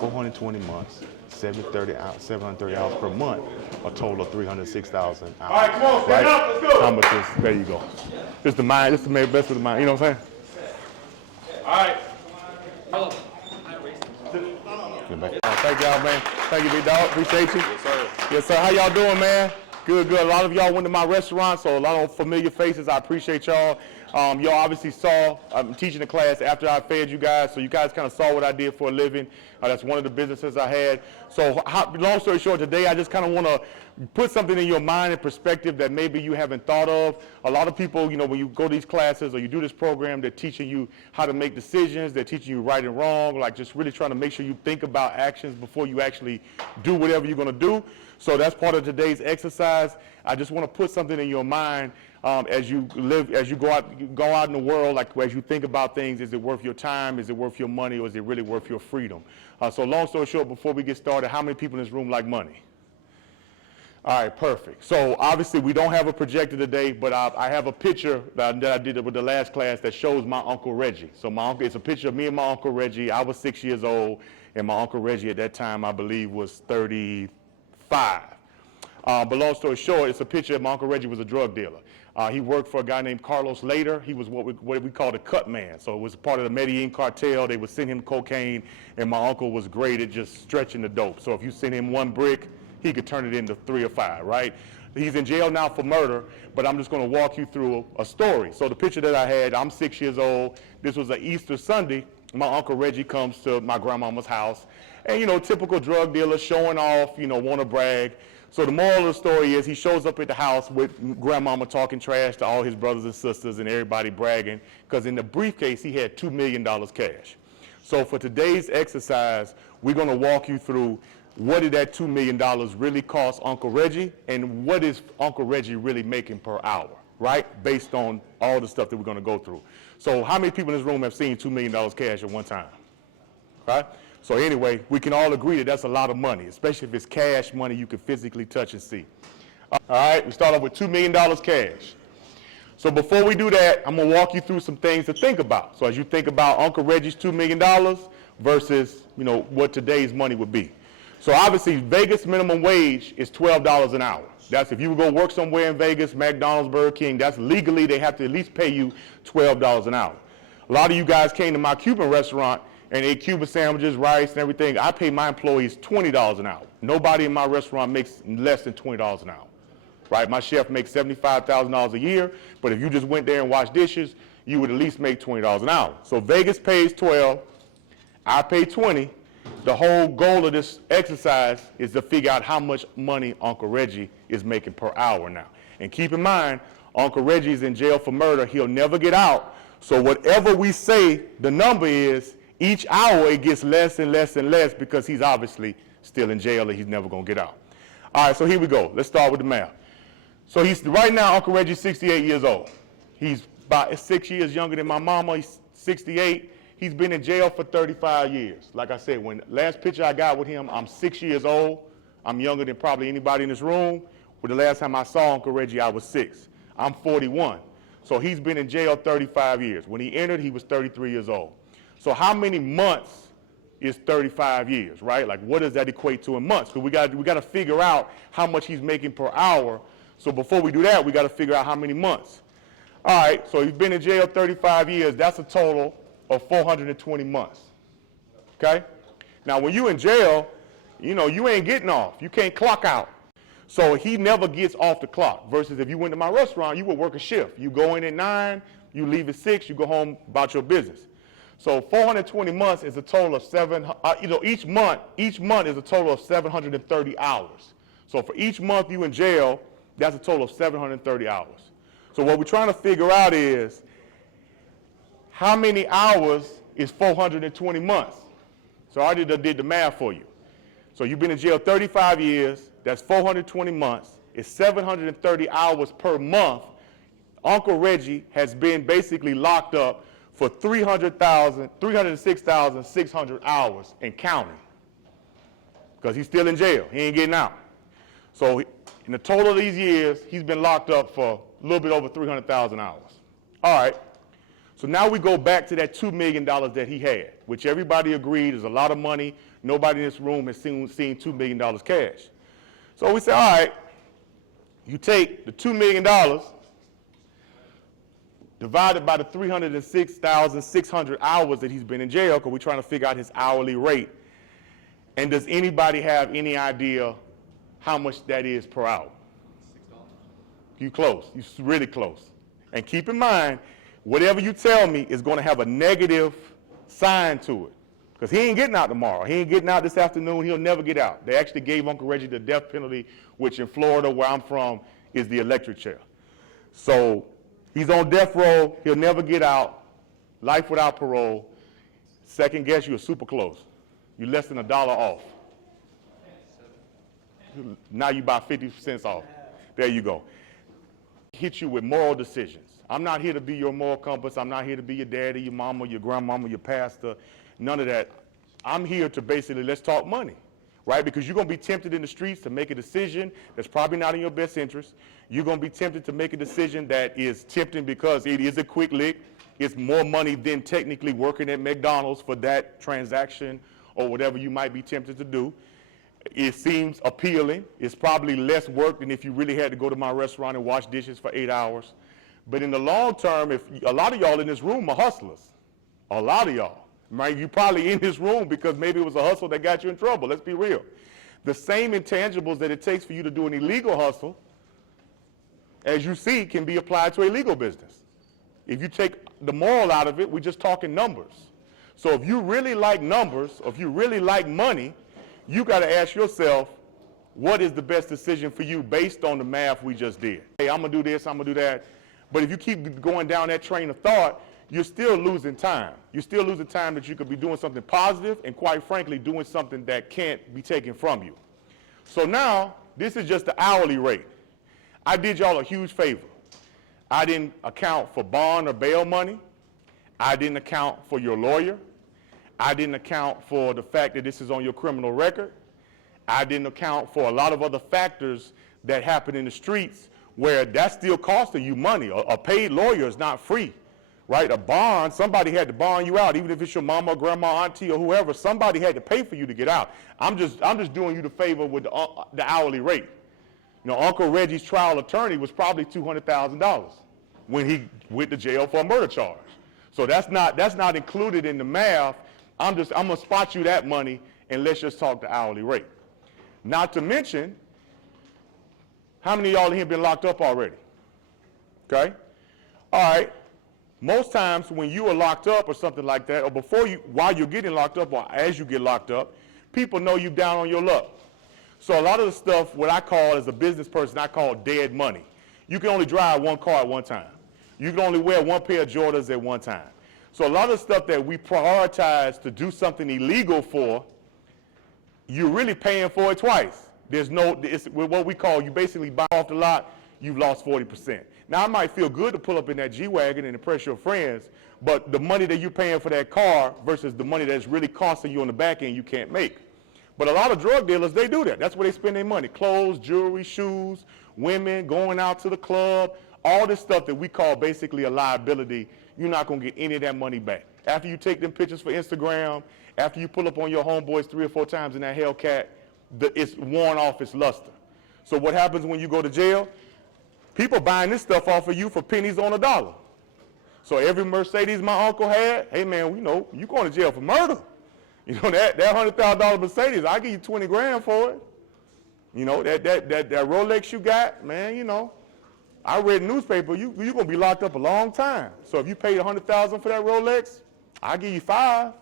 $420 months, 730 hours per month, a total of 306,000 hours. All right, come on, stand up, let's go. How much is, there you go. Just the mind, just to make best of the mind, you know what I'm saying? All right. Thank y'all, man. Thank you, big dog. Appreciate you. Yes, sir. Yes, sir. How y'all doing, man? Good, good. A lot of y'all went to my restaurant, so a lot of familiar faces. I appreciate y'all. Y'all obviously saw, I'm teaching the class after I fed you guys, so you guys kind of saw what I did for a living. That's one of the businesses I had. So long story short, today I just kind of want to put something in your mind and perspective that maybe you haven't thought of. A lot of people, you know, when you go to these classes or you do this program, they're teaching you how to make decisions. They're teaching you right and wrong, like just really trying to make sure you think about actions before you actually do whatever you're going to do. So that's part of today's exercise. I just want to put something in your mind as you live, as you go out in the world, like as you think about things. Is it worth your time? Is it worth your money? Or is it really worth your freedom? So long story short, before we get started, how many people in this room like money? All right, perfect. So obviously we don't have a projector today, but I have a picture that I did with the last class that shows my Uncle Reggie. So my uncle, it's a picture of me and my Uncle Reggie. I was 6 years old, and my Uncle Reggie at that time, I believe, was 35. But long story short, it's a picture of my Uncle Reggie was a drug dealer. He worked for a guy named Carlos Later. He was what we called a cut man. So it was part of the Medellin cartel. They would send him cocaine, and my uncle was great at just stretching the dope. So if you send him one brick, he could turn it into 3 or 5, right? He's in jail now for murder, but I'm just going to walk you through a story. So the picture that I had, I'm 6 years old. This was an Easter Sunday. My Uncle Reggie comes to my grandmama's house, and, you know, typical drug dealer showing off, you know, want to brag. So the moral of the story is he shows up at the house with grandmama talking trash to all his brothers and sisters and everybody bragging, because in the briefcase he had $2 million cash. So for today's exercise, we're going to walk you through what did that $2 million really cost Uncle Reggie, and what is Uncle Reggie really making per hour, right? Based on all the stuff that we're going to go through. So how many people in this room have seen $2 million cash at one time, right? So anyway, we can all agree that that's a lot of money, especially if it's cash money you can physically touch and see. All right, we start off with $2 million cash. So before we do that, I'm going to walk you through some things to think about. So as you think about Uncle Reggie's $2 million versus, you know, what today's money would be. So obviously, Vegas minimum wage is $12 an hour. That's if you would go work somewhere in Vegas, McDonald's, Burger King, that's legally they have to at least pay you $12 an hour. A lot of you guys came to my Cuban restaurant and ate Cuban sandwiches, rice, and everything. I pay my employees $20 an hour. Nobody in my restaurant makes less than $20 an hour, right? My chef makes $75,000 a year, but if you just went there and washed dishes, you would at least make $20 an hour. So Vegas pays 12, I pay 20. The whole goal of this exercise is to figure out how much money Uncle Reggie is making per hour now. And keep in mind, Uncle Reggie's in jail for murder. He'll never get out. So whatever we say the number is, each hour it gets less and less and less because he's obviously still in jail and he's never going to get out. All right, so here we go. Let's start with the math. So right now, Uncle Reggie's 68 years old. He's about 6 years younger than my mama. He's 68. He's been in jail for 35 years. Like I said, when last picture I got with him, I'm 6 years old. I'm younger than probably anybody in this room. With the last time I saw Uncle Reggie, I was 6. I'm 41. So he's been in jail 35 years. When he entered, he was 33 years old. So how many months is 35 years, right? Like, what does that equate to in months? Because we got to figure out how much he's making per hour. So before we do that, we got to figure out how many months. All right, so he's been in jail 35 years. That's a total of 420 months, okay? Now, when you're in jail, you know, you ain't getting off. You can't clock out. So he never gets off the clock, versus if you went to my restaurant, you would work a shift. You go in at 9, you leave at 6, you go home about your business. So 420 months is a total of each month is a total of 730 hours. So for each month you in jail, that's a total of 730 hours. So what we're trying to figure out is, how many hours is 420 months? So I already did the math for you. So you've been in jail 35 years, that's 420 months, it's 730 hours per month. Uncle Reggie has been basically locked up for 306,600 hours and counting, because he's still in jail. He ain't getting out. So in the total of these years, he's been locked up for a little bit over 300,000 hours. All right. So now we go back to that $2 million that he had, which everybody agreed is a lot of money. Nobody in this room has seen $2 million cash. So we say, all right, you take the $2 million divided by the 306,600 hours that he's been in jail, because we're trying to figure out his hourly rate. And does anybody have any idea how much that is per hour? $6. You close. You're really close. And keep in mind, whatever you tell me is going to have a negative sign to it. Because he ain't getting out tomorrow. He ain't getting out this afternoon. He'll never get out. They actually gave Uncle Reggie the death penalty, which in Florida, where I'm from, is the electric chair. So he's on death row. He'll never get out. Life without parole. Second guess, you're super close. You're less than $1 off. Now you buy 50 cents off. There you go. Hit you with moral decisions. I'm not here to be your moral compass. I'm not here to be your daddy, your mama, your grandmama, your pastor. None of that. I'm here to basically, let's talk money, right? Because you're going to be tempted in the streets to make a decision that's probably not in your best interest. You're going to be tempted to make a decision that is tempting because it is a quick lick. It's more money than technically working at McDonald's for that transaction or whatever you might be tempted to do. It seems appealing. It's probably less work than if you really had to go to my restaurant and wash dishes for 8 hours. But in the long term, if a lot of y'all in this room are hustlers, a lot of y'all, right? You're probably in this room because maybe it was a hustle that got you in trouble. Let's be real. The same intangibles that it takes for you to do an illegal hustle, as you see, can be applied to a legal business. If you take the moral out of it, we're just talking numbers. So if you really like numbers, or if you really like money, you got to ask yourself, what is the best decision for you based on the math we just did? Hey, I'm going to do this, I'm going to do that. But if you keep going down that train of thought, you're still losing time. You're still losing time that you could be doing something positive and, quite frankly, doing something that can't be taken from you. So now, this is just the hourly rate. I did y'all a huge favor. I didn't account for bond or bail money. I didn't account for your lawyer. I didn't account for the fact that this is on your criminal record. I didn't account for a lot of other factors that happen in the streets where that's still costing you money. A paid lawyer is not free, right? A bond, somebody had to bond you out, even if it's your mama, grandma, auntie, or whoever. Somebody had to pay for you to get out. I'm just doing you the favor with the hourly rate. You know, Uncle Reggie's trial attorney was probably $200,000 when he went to jail for a murder charge. So that's not included in the math. I'm gonna spot you that money, and let's just talk the hourly rate. Not to mention, how many of y'all here been locked up already? Okay? All right. Most times when you are locked up or something like that, or while you're getting locked up or as you get locked up, people know you down on your luck. So a lot of the stuff, what I call as a business person, I call dead money. You can only drive one car at one time. You can only wear one pair of Jordans at one time. So a lot of the stuff that we prioritize to do something illegal for, you're really paying for it twice. It's what we call, you basically buy off the lot, you've lost 40%. Now, it might feel good to pull up in that G-Wagon and impress your friends, but the money that you're paying for that car versus the money that's really costing you on the back end, you can't make. But a lot of drug dealers, they do that. That's where they spend their money. Clothes, jewelry, shoes, women, going out to the club, all this stuff that we call basically a liability. You're not going to get any of that money back. After you take them pictures for Instagram, after you pull up on your homeboys 3 or 4 times in that Hellcat, it's worn off its luster. So what happens when you go to jail? People buying this stuff off of you for pennies on a dollar. So every Mercedes my uncle had, hey man, you know, you going to jail for murder. You know, that $100,000 Mercedes, I'll give you 20 grand for it. You know, that Rolex you got, man, you know, I read the newspaper, you're going to be locked up a long time. So if you paid $100,000 for that Rolex, I'll give you 5.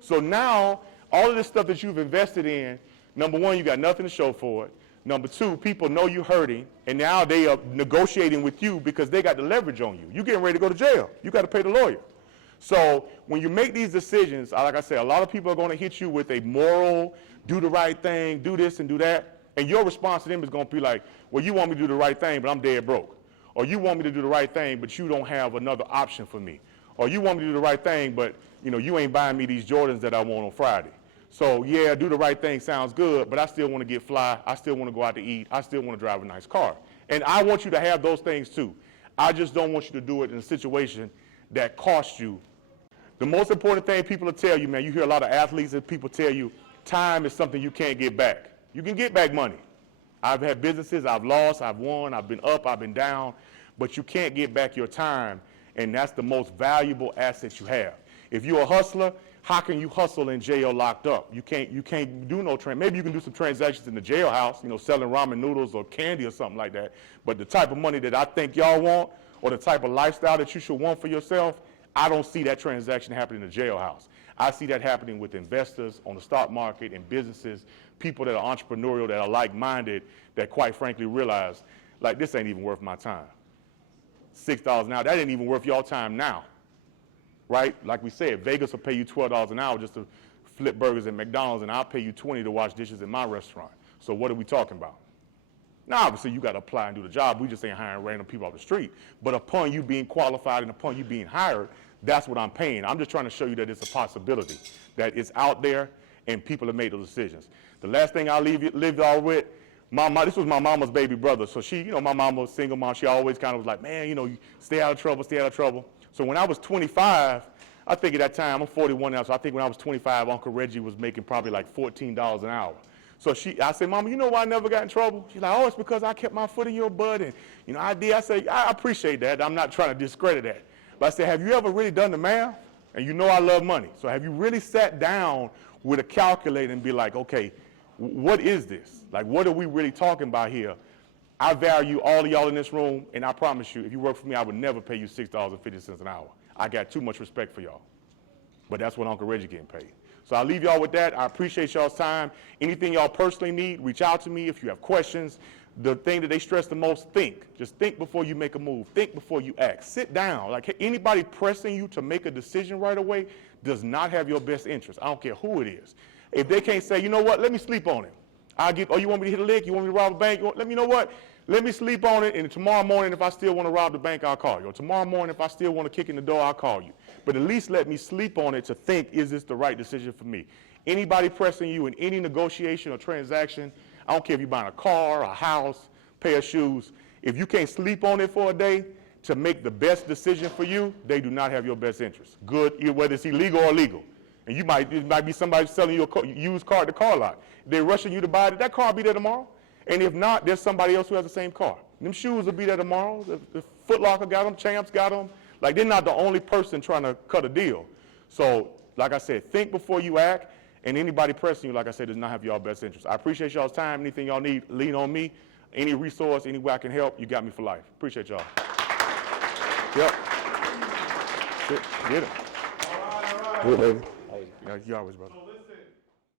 So now, all of this stuff that you've invested in, number one, you got nothing to show for it. Number two, people know you're hurting, and now they are negotiating with you because they got the leverage on you. You're getting ready to go to jail. You got to pay the lawyer. So when you make these decisions, like I said, a lot of people are going to hit you with a moral, do the right thing, do this and do that, and your response to them is going to be like, well, you want me to do the right thing, but I'm dead broke. Or you want me to do the right thing, but you don't have another option for me. Or you want me to do the right thing, but you know, you ain't buying me these Jordans that I want on Friday. So yeah, do the right thing sounds good, but I still want to get fly. I still want to go out to eat. I still want to drive a nice car. And I want you to have those things too. I just don't want you to do it in a situation that costs you. The most important thing people will tell you, man, you hear a lot of athletes and people tell you, time is something you can't get back. You can get back money. I've had businesses, I've lost, I've won, I've been up, I've been down, but you can't get back your time, and that's the most valuable asset you have. If you're a hustler, how can you hustle in jail locked up? You can't do no maybe you can do some transactions in the jailhouse, selling ramen noodles or candy or something like that, but the type of money that I think y'all want or the type of lifestyle that you should want for yourself, I don't see that transaction happening in the jailhouse. I see that happening with investors on the stock market and businesses, people that are entrepreneurial, that are like-minded, that quite frankly realize, like, this ain't even worth my time. $6 an hour, that ain't even worth your time now, right? Like we said, Vegas will pay you $12 an hour just to flip burgers at McDonald's, and I'll pay you $20 to wash dishes at my restaurant. So what are we talking about? Now, obviously, you got to apply and do the job. We just ain't hiring random people off the street. But upon you being qualified and upon you being hired, that's what I'm paying. I'm just trying to show you that it's a possibility, that it's out there and people have made those decisions. The last thing I'll leave y'all with, this was my mama's baby brother. So she, my mama was a single mom. She always kind of was like, man, you stay out of trouble, stay out of trouble. So when I was 25, I think at that time, I'm 41 now, so I think when I was 25, Uncle Reggie was making probably like $14 an hour. So I said, Mama, you know why I never got in trouble? She's like, oh, it's because I kept my foot in your butt. And, I did. I said, I appreciate that. I'm not trying to discredit that. But I said, have you ever really done the math? And I love money. So have you really sat down with a calculator and be like, okay, what is this? Like, what are we really talking about here? I value all of y'all in this room, and I promise you, if you work for me, I would never pay you $6.50 an hour. I got too much respect for y'all. But that's what Uncle Reggie getting paid. So I'll leave y'all with that. I appreciate y'all's time. Anything y'all personally need, reach out to me if you have questions. The thing that they stress the most, think. Just think before you make a move. Think before you act. Sit down. Like, anybody pressing you to make a decision right away does not have your best interest. I don't care who it is. If they can't say, you know what, let me sleep on it. You want me to hit a lick? You want me to rob a bank? Let me know what? Let me sleep on it, and tomorrow morning, if I still want to rob the bank, I'll call you. Or tomorrow morning, if I still want to kick in the door, I'll call you. But at least let me sleep on it to think, is this the right decision for me? Anybody pressing you in any negotiation or transaction, I don't care if you're buying a car, a house, pair of shoes, if you can't sleep on it for a day to make the best decision for you, they do not have your best interest. Good, whether it's illegal or legal. And it might be somebody selling you a used car at the car lot. They're rushing you to buy it. That car will be there tomorrow. And if not, there's somebody else who has the same car. Them shoes will be there tomorrow. The Foot Locker got them, Champs got them. Like, they're not the only person trying to cut a deal. So, like I said, think before you act, and anybody pressing you, like I said, does not have your best interest. I appreciate y'all's time. Anything y'all need, lean on me. Any resource, any way I can help, you got me for life. Appreciate y'all. Yep. Get it. All right. Good, baby. Yeah, you always, brother.